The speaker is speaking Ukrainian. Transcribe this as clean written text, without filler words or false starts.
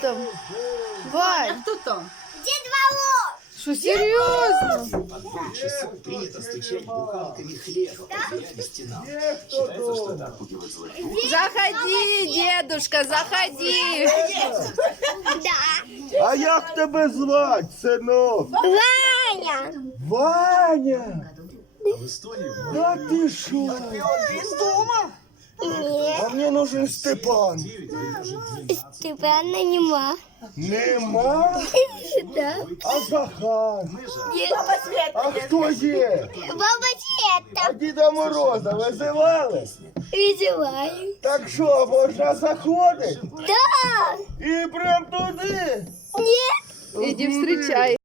там? Вань, Хто там? Дед Володь! що серйозно? Подбор часов принято стучать буханками хлеба по дверям и стенам. Считается, что это отпугивает злых духов. Заходи, дедушка, заходи. Да. А як тебе звать, синок? Ваня! Ваня! В истории Да ти що? Він дома. Нет, А мені нужен Степан. Степана нема. Нема? Да. А Захар? А хто є? Баба А Света. Діда Мороза визивали? Вызываю. Так що, можна заходити? Да. І прям туди? Нет. Иди встречай.